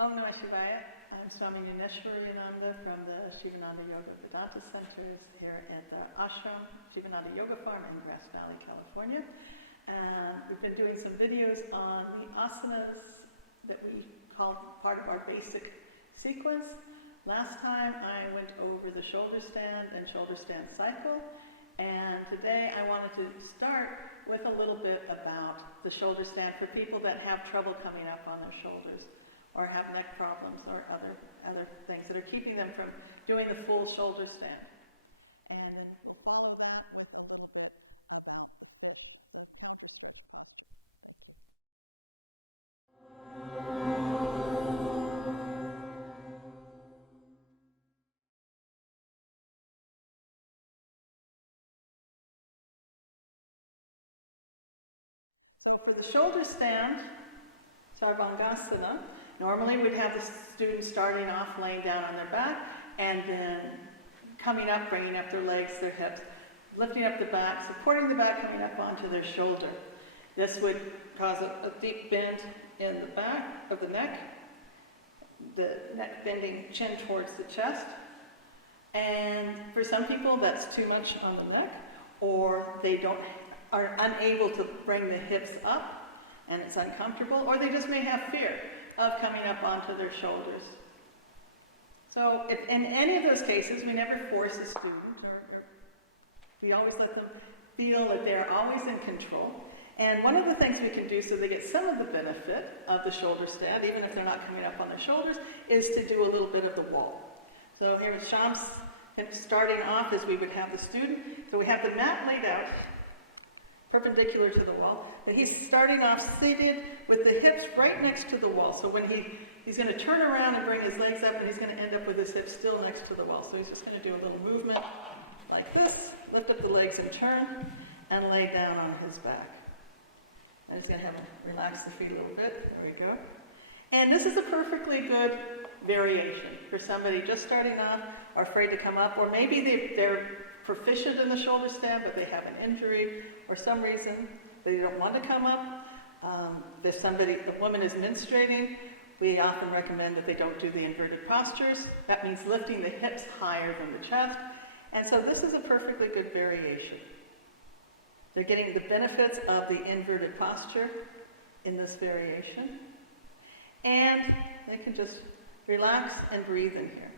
Om Namah Shivaya. I'm Swami Jnaneswariananda from the Sivananda Yoga Vedanta Centers here at the Ashram, Sivananda Yoga Farm in Grass Valley, California. We've been doing some videos on the asanas that we call part of our basic sequence. Last time I went over the shoulder stand and shoulder stand cycle, and today I wanted to start with a little bit about the shoulder stand for people that have trouble coming up on their shoulders, or have neck problems, or other things that are keeping them from doing the full shoulder stand. And then we'll follow that with a little bit about So for the shoulder stand, Sarvangasana, normally we'd have the students starting off laying down on their back and then coming up, bringing up their legs, their hips, lifting up the back, supporting the back, coming up onto their shoulder. This would cause a deep bend in the back of the neck bending chin towards the chest. And for some people that's too much on the neck, or they are unable to bring the hips up and it's uncomfortable, or they just may have fear of coming up onto their shoulders. So if in any of those cases, we never force a student, or we always let them feel that they're always in control. And one of the things we can do so they get some of the benefit of the shoulder stand, even if they're not coming up on their shoulders, is to do a little bit of the wall. So here with Sham's starting off as we would have the student. So we have the mat laid out, perpendicular to the wall, but he's starting off seated with the hips right next to the wall. So when he's going to turn around and bring his legs up, and he's going to end up with his hips still next to the wall. So he's just going to do a little movement like this, lift up the legs and turn, and lay down on his back. I'm just going to have him relax the feet a little bit. There we go. And this is a perfectly good variation for somebody just starting off, or afraid to come up, or maybe they're proficient in the shoulder stand, but they have an injury or some reason they don't want to come up. If a woman is menstruating, we often recommend that they don't do the inverted postures. That means lifting the hips higher than the chest. And so this is a perfectly good variation. They're getting the benefits of the inverted posture in this variation. And they can just relax and breathe in here.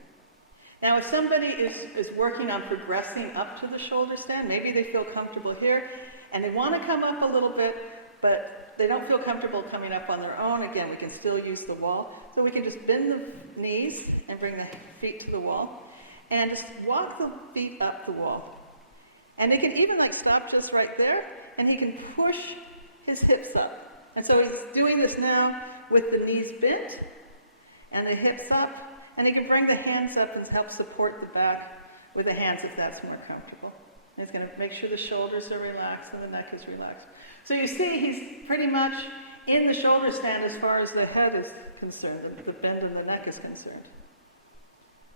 Now, if somebody is working on progressing up to the shoulder stand, maybe they feel comfortable here, and they want to come up a little bit, but they don't feel comfortable coming up on their own. Again, we can still use the wall. So we can just bend the knees and bring the feet to the wall, and just walk the feet up the wall. And they can even stop just right there, and he can push his hips up. And so he's doing this now with the knees bent and the hips up. And he can bring the hands up and help support the back with the hands if that's more comfortable. And he's going to make sure the shoulders are relaxed and the neck is relaxed. So you see he's pretty much in the shoulder stand as far as the head is concerned, and the bend in the neck is concerned.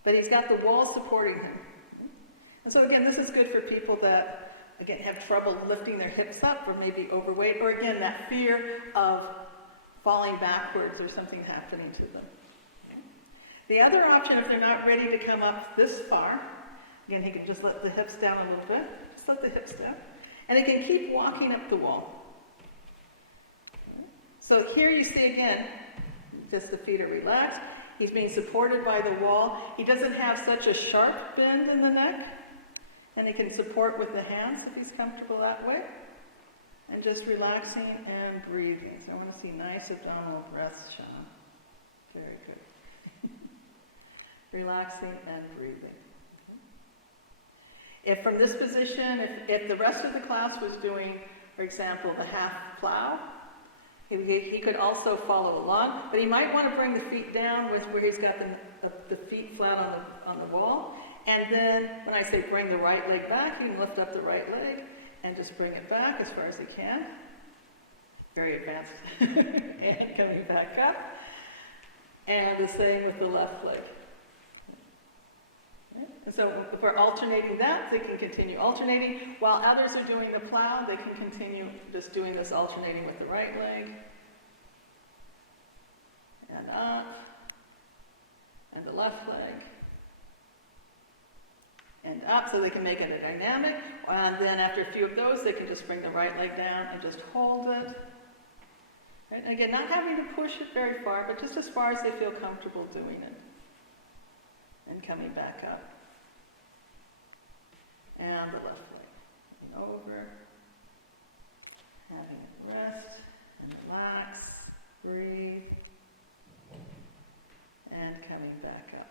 But he's got the wall supporting him. And so again, this is good for people that, again, have trouble lifting their hips up, or maybe overweight, or again, that fear of falling backwards or something happening to them. The other option, if they're not ready to come up this far, again, he can just let the hips down a little bit. Just let the hips down. And he can keep walking up the wall. So here you see again, just the feet are relaxed. He's being supported by the wall. He doesn't have such a sharp bend in the neck. And he can support with the hands if he's comfortable that way. And just relaxing and breathing. So I want to see nice abdominal breaths, Sean. Very good. Relaxing and breathing. If from this position, if the rest of the class was doing, for example, the half plow, he could also follow along, but he might want to bring the feet down where he's got the feet flat on the wall. And then when I say bring the right leg back, you can lift up the right leg and just bring it back as far as you can. Very advanced. And coming back up. And the same with the left leg. And so if we're alternating that, they can continue alternating. While others are doing the plow, they can continue just doing this alternating with the right leg. And up, and the left leg. And up, so they can make it a dynamic. And then after a few of those, they can just bring the right leg down and just hold it. Right? And again, not having to push it very far, but just as far as they feel comfortable doing it. And coming back up. And the left leg. And over. Having it rest and relax. Breathe. And coming back up.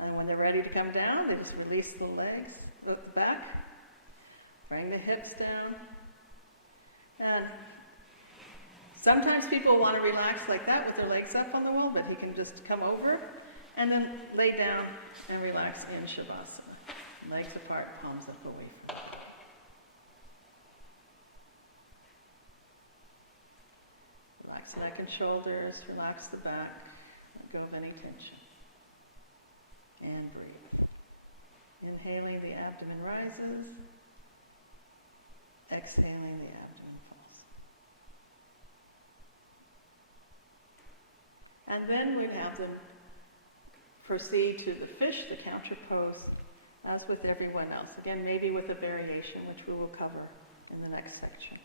And when they're ready to come down, they just release the legs, look back, bring the hips down. And sometimes people want to relax like that with their legs up on the wall, but he can just come over and then lay down and relax in Shavasana. Legs apart, palms up away. Relax neck and shoulders, relax the back, let go of any tension. And breathe. Inhaling, the abdomen rises. Exhaling, the abdomen falls. And then we have them proceed to the fish, the counter pose, as with everyone else. Again, maybe with a variation, which we will cover in the next section.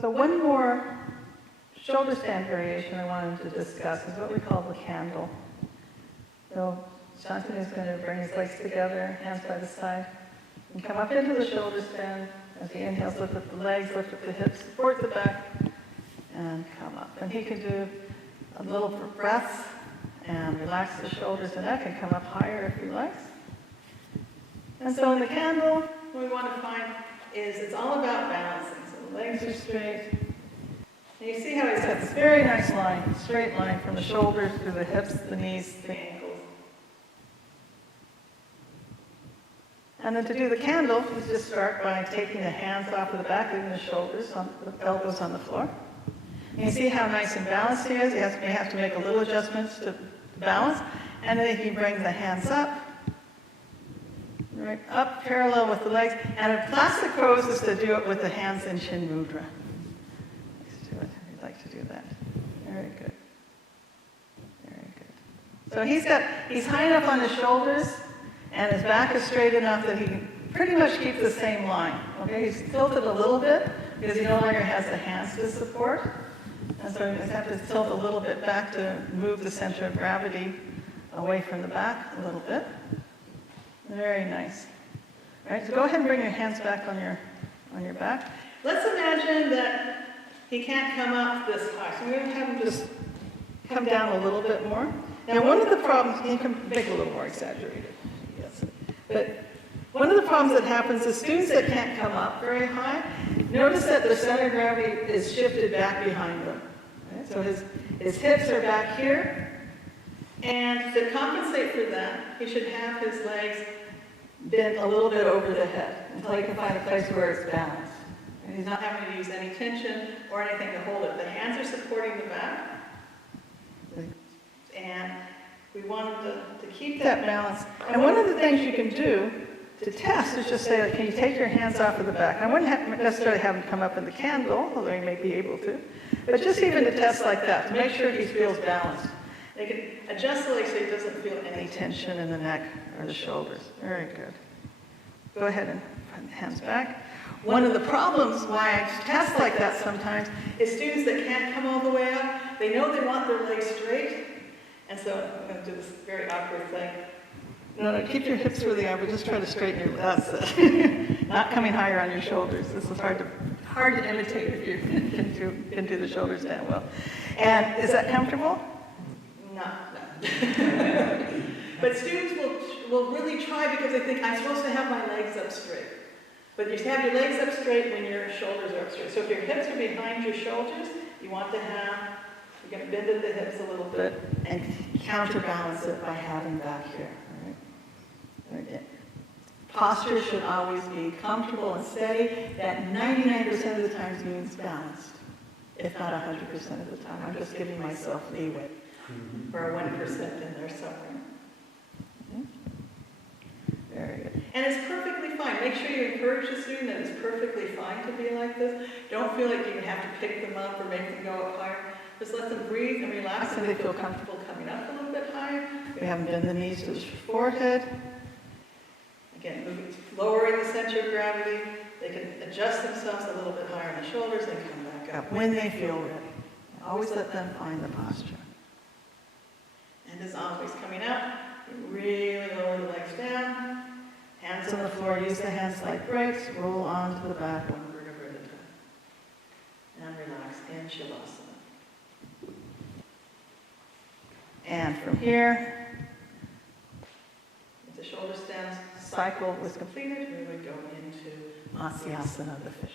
So one more shoulder stand variation I wanted to discuss is what we call the candle. So Shantanu is going to bring his legs together, hands by the side, and come up into the shoulder stand. As he inhales, lift up the legs, lift up the hips, support the back, and come up. And he can do a little breaths and relax the shoulders and neck and come up higher if he likes. And so in the candle, what we want to find is it's all about balancing. So the legs are straight. And you see how he's got this very nice line, straight line from the shoulders through the hips, the knees, the ankles. And then to do the candle, let's just start by taking the hands off of the back, leaving the shoulders, on the elbows on the floor. And you see how nice and balanced he is? He may have to make a little adjustments to balance. And then he brings the hands up, right up parallel with the legs. And a classic pose is to do it with the hands in Chin Mudra. Let's do it. I'd like to do that. Very good. Very good. So he's high enough on his shoulders, and his back is straight enough that he can pretty much keep the same line. Okay, he's tilted a little bit because he no longer has the hands to support. And so you just have to tilt a little bit back to move the center of gravity away from the back a little bit. Very nice. All right, so go ahead and bring your hands back on your back. Let's imagine that he can't come up this high. So we're going to have him just come down a little bit more. Now, one of the problems, you can make it a little more exaggerated. Yes. But one of the problems that happens is students that can't come up very high, notice that the center of gravity is shifted back behind them. Okay? So his hips are back here. And to compensate for that, he should have his legs bent a little bit over the head until he can find a place where it's balanced. And he's not having to use any tension or anything to hold it. The hands are supporting the back. And we want him to keep that balance. And one of the things you can do to test is just say, like, can you take your hands off of the back? And I wouldn't necessarily have him come up in the candle, although he may be able to. But just even to test like that, to make sure he feels balanced. They can adjust the legs so he doesn't feel any tension in the neck or the shoulders. Very good. Go ahead and put the hands back. One of the problems why I test like that sometimes is students that can't come all the way up, they know they want their legs straight. And so I'm going to do this very awkward thing. No, keep your hips where they are, but just try to straighten your legs. Not coming higher on your shoulders. This is hard to imitate if you can do the shoulders down well. And is that comfortable? No. But students will really try because they think, I'm supposed to have my legs up straight. But you have your legs up straight when your shoulders are up straight. So if your hips are behind your shoulders, you want to have, you're going to bend at the hips a little bit and counterbalance it by having back here. All right? Again. Posture should always be comfortable and steady. That 99% of the time means balanced, if not 100% of the time. I'm just giving myself leeway for 1% in there somewhere. Okay. And it's perfectly fine. Make sure you encourage the student that it's perfectly fine to be like this. Don't feel like you have to pick them up or make them go up higher. Just let them breathe and relax so they feel comfortable coming up a little bit higher. We haven't bent the knees to the forehead. Again, lowering the center of gravity. They can adjust themselves a little bit higher in the shoulders and come back up when they feel ready. Always let them find the posture. And as always, coming up, you really lower the legs down. Hands on the floor, use the hands like brakes, roll onto the back, one vertebra at a time. And relax in Shavasana. And from here, if the shoulder stand cycle was completed, we would go into Matsyasana, the fish.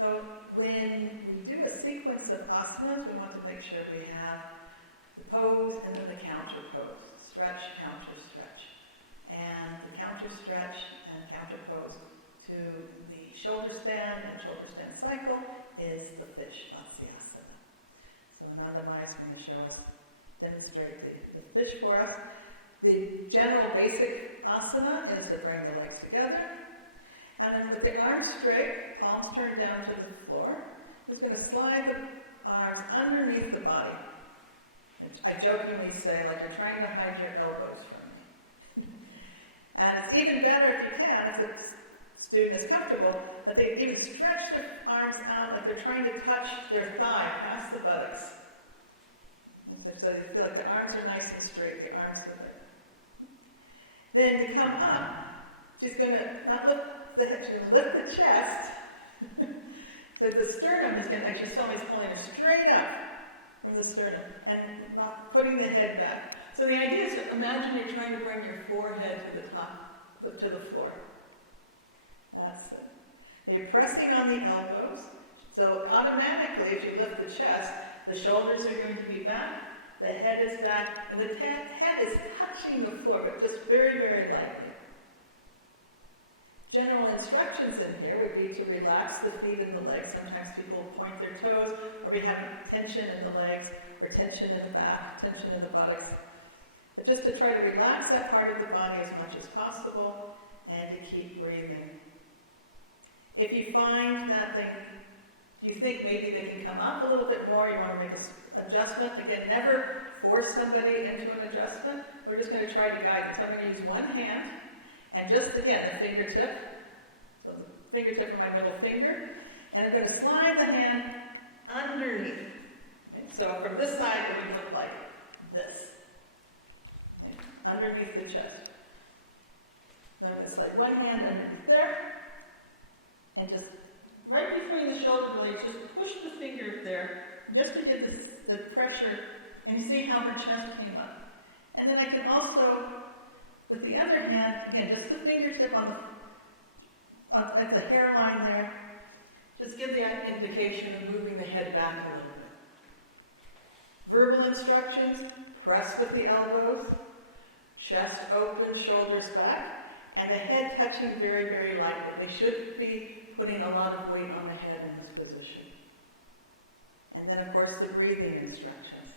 So when we do a sequence of asanas, we want to make sure we have the pose and then the counter pose. Stretch, counter, stretch. And the counter stretch and counter pose to the shoulder stand and shoulder stand cycle is the fish, Matsyasana. So Ananda Maya is going to show us, demonstrate the fish for us. The general basic asana is to bring the legs together. And with the arms straight, palms turned down to the floor, he's going to slide the arms underneath the body. I jokingly say, like you're trying to hide your elbows from me. And it's even better if you can, if the student is comfortable, that they even stretch their arms out like they're trying to touch their thigh past the buttocks. So they feel like the arms are nice and straight, the arms go there. Then to come up, she's going to not lift the head, she's going to lift the chest. So the sternum is going to, actually Swami's pulling her straight up from the sternum and not putting the head back. So the idea is to imagine you're trying to bring your forehead to the top, to the floor. That's it. So you're pressing on the elbows. So automatically, if you lift the chest, the shoulders are going to be back, the head is back, and the head is touching the floor, but just very, very lightly. General instructions in here would be to relax the feet and the legs. Sometimes people point their toes, or we have tension in the legs, or tension in the back, tension in the buttocks. But just to try to relax that part of the body as much as possible, and to keep breathing. If you find that you think maybe they can come up a little bit more, you want to make an adjustment. Again, never force somebody into an adjustment. We're just going to try to guide them. So I'm going to use one hand, and just again, the fingertip. So the fingertip of my middle finger, and I'm going to slide the hand underneath. Okay? So from this side, it would look like this. Okay? Underneath the chest. So I'm going to slide one hand underneath there, and just right between the shoulder blades, just push the finger there, just to get the pressure, and you see how her chest came up. And then I can also, with the other hand, again, just the fingertip at the hairline there, just give the indication of moving the head back a little bit. Verbal instructions, press with the elbows, chest open, shoulders back, and the head touching very, very lightly. They shouldn't be putting a lot of weight on the head in this position. And then, of course, the breathing instructions.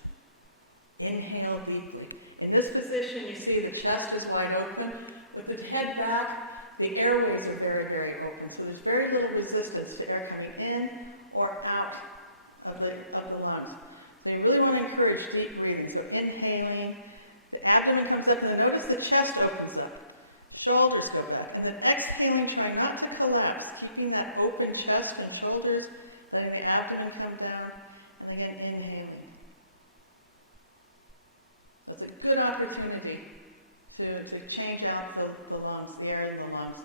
Inhale deeply. In this position, you see the chest is wide open. With the head back, the airways are very, very open. So there's very little resistance to air coming in or out of the lungs. They really want to encourage deep breathing. So inhaling, the abdomen comes up, and then notice the chest opens up. Shoulders go back. And then exhaling, trying not to collapse, keeping that open chest and shoulders, letting the abdomen come down, and again, inhaling. So it's a good opportunity to change out the lungs, the area of the lungs.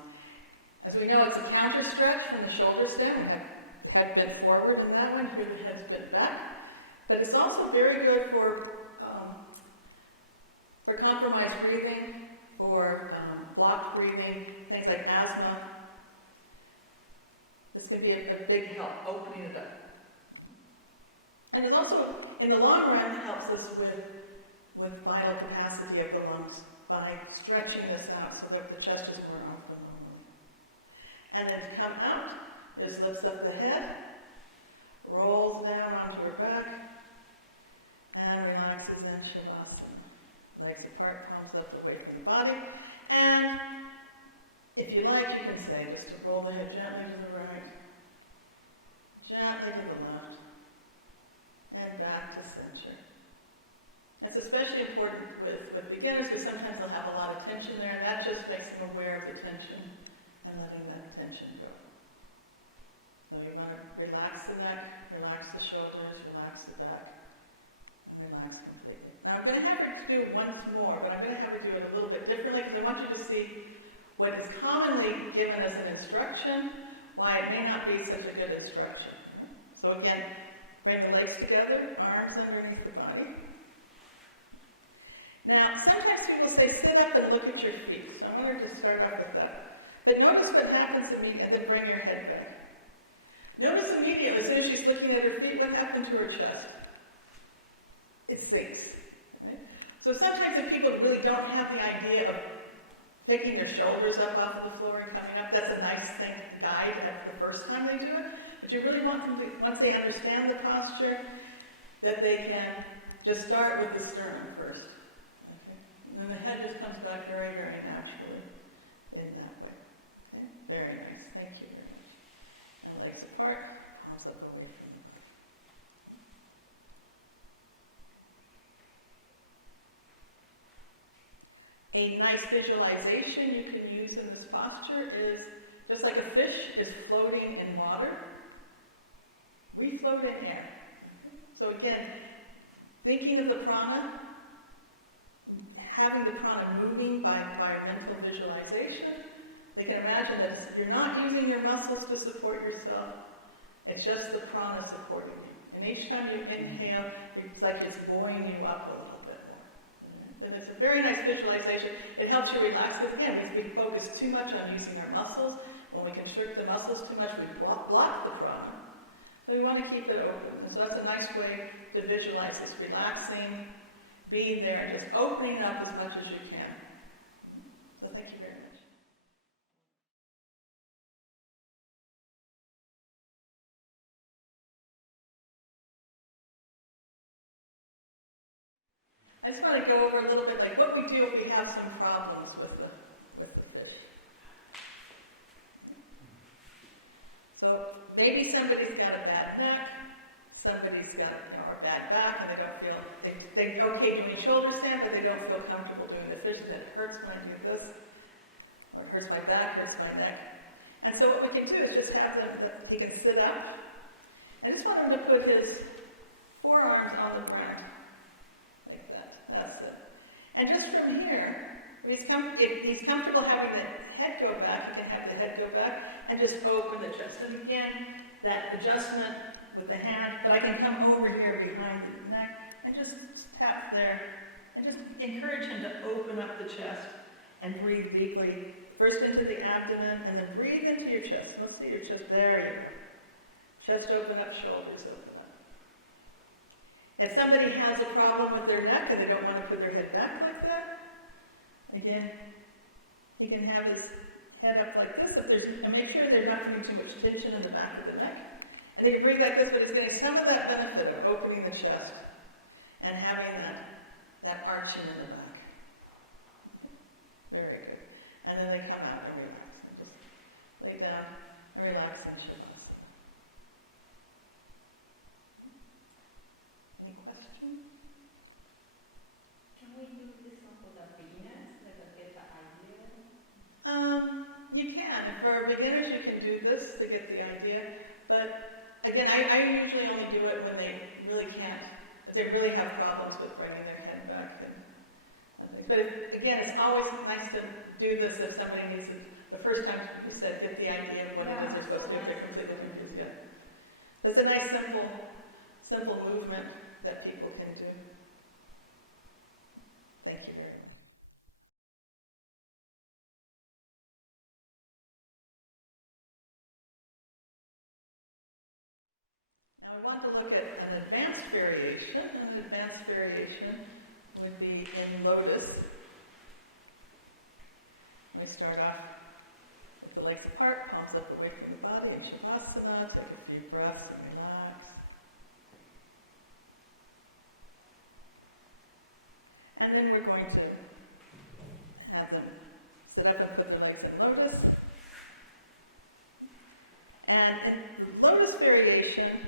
As we know, it's a counter stretch from the shoulder stand. We have the head bent forward in that one, here the head's bent back. But it's also very good for compromised breathing, for blocked breathing, things like asthma. This can be a big help, opening it up. And it also, in the long run, helps us with vital capacity of the lungs by stretching this out so that the chest is more open. And then to come out, Just lifts up the head, rolls down onto her back, and relaxes in Shavasana. Legs apart, palms up away from the body. And if you like, you can say just to roll the head gently to the right, gently to the left, and back to center. That's especially important with beginners because sometimes they'll have a lot of tension there, and that just makes them aware of the tension and letting that tension go. So you want to relax the neck, relax the shoulders, relax the back, and relax completely. Now I'm going to have her do it once more, but I'm going to have her do it a little bit differently because I want you to see what is commonly given as an instruction, why it may not be such a good instruction. So again, bring the legs together, arms underneath the body. Now, sometimes people say, sit up and look at your feet. So I wanted to start off with that. But notice what happens immediately, and then bring your head back. Notice immediately, as soon as she's looking at her feet, what happened to her chest? It sinks. Right? So sometimes if people really don't have the idea of picking their shoulders up off of the floor and coming up, that's a nice thing to guide at the first time they do it. But you really want them to, once they understand the posture, that they can just start with the sternum first. And the head just comes back very, very naturally in that way. Okay? Very nice. Thank you very much. And legs apart, palms up away from you. A nice visualization you can use in this posture is just like a fish is floating in water. We float in air. Okay? So again, thinking of the prana, having the prana moving by mental visualization, they can imagine that you're not using your muscles to support yourself, it's just the prana supporting you. And each time you inhale, it's like it's buoying you up a little bit more. And it's a very nice visualization. It helps you relax, because again, we focus too much on using our muscles. When we constrict the muscles too much, we block the prana. So we want to keep it open. And so that's a nice way to visualize this, relaxing, being there, and just opening up as much as you can. So thank you very much. I just want to go over a little bit like what we do if we have some problems with the fish. So maybe somebody's got a bad neck, somebody's got a bad back, and they don't feel they're okay doing shoulder stand, but they don't feel comfortable doing the fish, and it hurts when I do this, or it hurts my back, hurts my neck. And so what we can do is just have them, he can sit up, and just want him to put his forearms on the ground, like that. That's it. And just from here, if he's comfortable having the head go back, he can have the head go back, and just open the chest. And again, that adjustment with the hand, but I can come over here behind the neck and just tap there and just encourage him to open up the chest and breathe deeply. First into the abdomen and then breathe into your chest. Let's see your chest. There you go. Chest open up, shoulders open up. If somebody has a problem with their neck and they don't want to put their head back like that, again, he can have his head up like this. And make sure there's not going to be too much tension in the back of the neck. And he can breathe like this, but he's getting some of that benefit of opening the chest and having that arching in the back. Very good. And then they come out and relax. And just lay down and relax in Shavasana. Any questions? Can we do this one for the beginners? Let us get the idea. You can. For beginners, you can do this to get the idea. But again, I usually only do it when they really can't, if they really have problems with bringing their head back and things. But again, it's always nice to do this if somebody needs it. The first time you said, get the idea of what it is they're supposed to do if they're completely confused yet. It's a nice, simple movement that people can do. Thank you very much. Now we want to look at an advanced variation. An advanced variation would be in Lotus. We start off with the legs apart, palms up away from the body in Shavasana. Sivananda, take a few breaths and relax. And then we're going to have them sit up and put their legs in lotus. And in the lotus variation,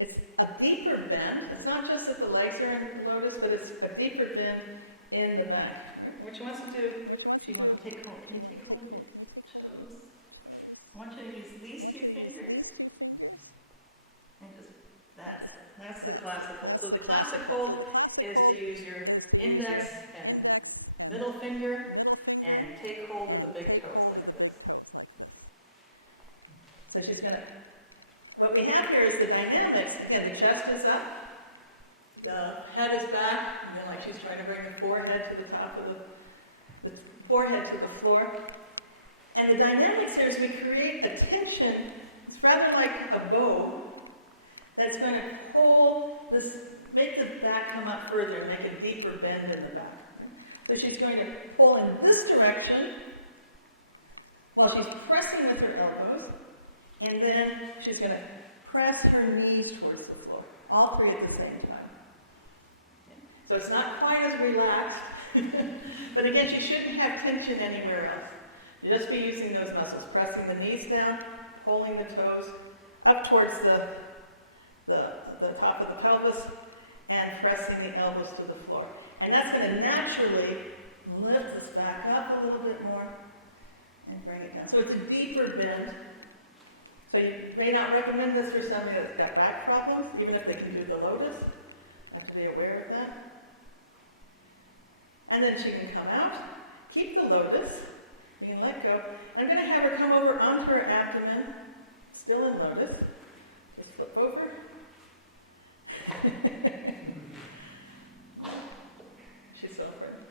it's a deeper bend. It's not just that the legs are in lotus, but it's a deeper bend in the back. What she wants to do, she wants to take hold. Can you take hold of your toes? I want you to use these two fingers. And just, that's it. That's the classic hold. So the classic hold is to use your index and middle finger and take hold of the big toes like this. So she's going to, what we have here is the dynamics. Again, the chest is up, the head is back, and then like she's trying to bring the forehead to the top of the forehead to the floor. And the dynamics here is we create a tension. It's rather like a bow that's going to pull this, make the back come up further and make a deeper bend in the back. So she's going to pull in this direction while she's pressing with her elbows, and then she's going to press her knees towards the floor, all three at the same time. Okay. So it's not quite as relaxed, but again, she shouldn't have tension anywhere else. You'll just be using those muscles, pressing the knees down, pulling the toes up towards the top of the pelvis, and pressing the elbows to the floor. And that's going to naturally lift us back up a little bit more and bring it down. So it's a deeper bend. So you may not recommend this for somebody that's got back problems, even if they can do the lotus. You have to be aware of that. And then she can come out, keep the lotus, you can let go. I'm going to have her come over onto her abdomen, still in lotus. Just flip over. She's so pretty.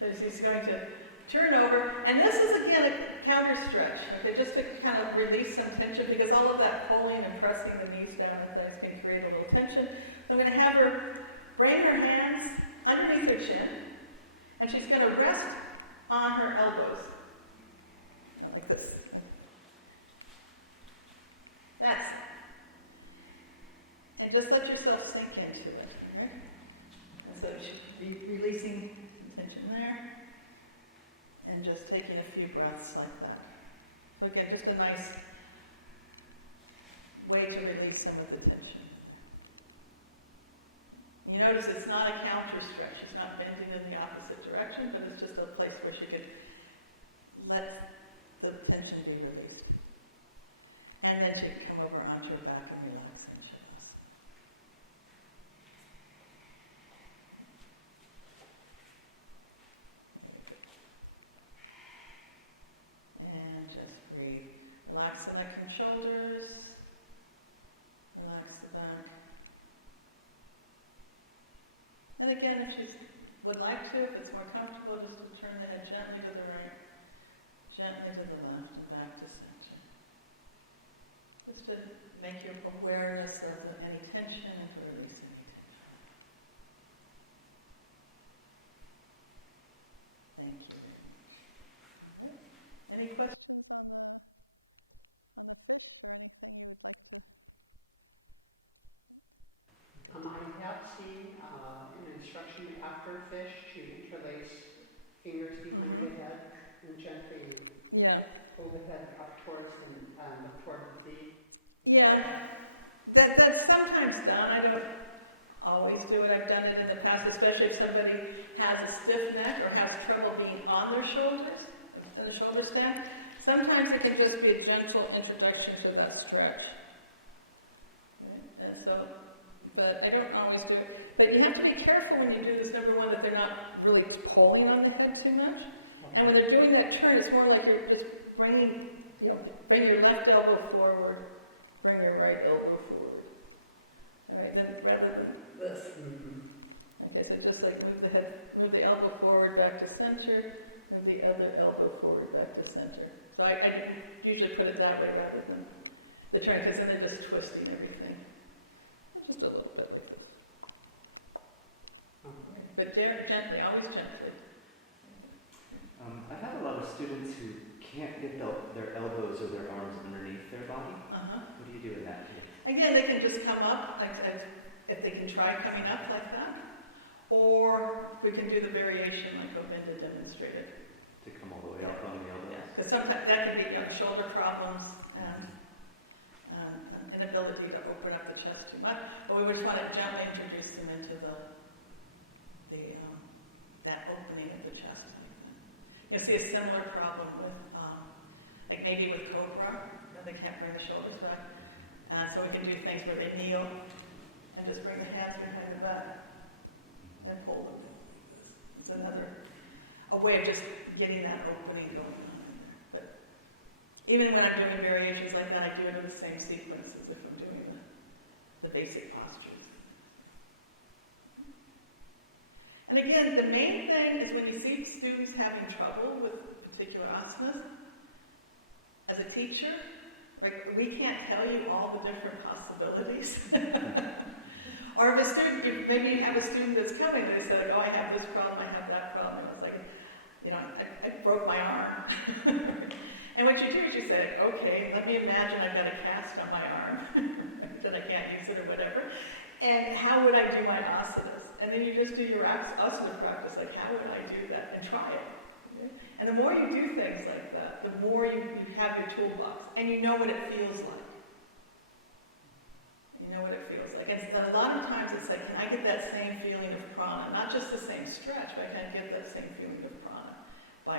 So she's going to turn over, and this is again a counter stretch, okay, just to kind of release some tension, because all of that pulling and pressing the knees down and things can create a little tension. So I'm going to have her bring her hands underneath her chin, and she's going to rest on her elbows, like this. That's it. And just let yourself sink into it, right? And so you should be releasing the tension there, and just taking a few breaths like that. So again, just a nice way to release some of the tension. You notice it's not a counter stretch. She's not bending in the opposite direction, but it's just a place where she can let the tension be released. And then she can come over onto her back and relax in Shavasana. And just breathe. Relax the neck and shoulders. Relax the back. And again, if she would like to, if it's more comfortable, just to turn the head gently to the right, gently to the left, and back to center. Just to make your awareness of any tension and to release any tension. Thank you. Okay. Any questions? I have seen an instruction after fish to interlace fingers behind the head and gently pull the head up towards and look toward the feet. Yeah, that's sometimes done. I don't always do it. I've done it in the past, especially if somebody has a stiff neck or has trouble being on their shoulders, in the shoulder stand. Sometimes it can just be a gentle introduction to that stretch. And so, but I don't always do it. But you have to be careful when you do this, number one, that they're not really pulling on the head too much. And when they're doing that turn, it's more like you're just bring your left elbow forward, bring your right elbow forward. All right, then rather than this. Okay, so just like move the elbow forward back to center, and the other elbow forward back to center. So I usually put it that way rather than the turn, because then they're just twisting everything. Just a little bit like this. But gently, always gently. students who can't get their elbows or their arms underneath their body. What do you do in that case? Again, they can just come up, if they can try coming up like that. Or we can do the variation like Govinda demonstrated. To come all the way up on the elbows? Yeah, because sometimes that can be shoulder problems and an inability to open up the chest too much. But we would just want to gently introduce them into that opening of the chest. You'll see a similar problem with, like maybe with cobra, they can't bring the shoulders back. So we can do things where they kneel and just bring the hands behind the back and hold them. It's a way of just getting that opening going on. But even when I'm doing variations like that, I do it in the same sequence as if I'm doing the basic postures. And again, the main thing is when you see students having trouble with particular asanas, as a teacher, right, we can't tell you all the different possibilities. Or if a student, maybe you have a student that's coming and they say, like, oh, I have this problem, I have that problem. And it's like, I broke my arm. And what you do is you say, okay, let me imagine I've got a cast on my arm, that I can't use it or whatever. And how would I do my asanas? And then you just do your asana practice, like how would I do that? And try it. Okay? And the more you do things like that, the more you have your toolbox. And you know what it feels like. You know what it feels like. And a lot of times it's like, can I get that same feeling of prana? Not just the same stretch, but I can get that same feeling of prana by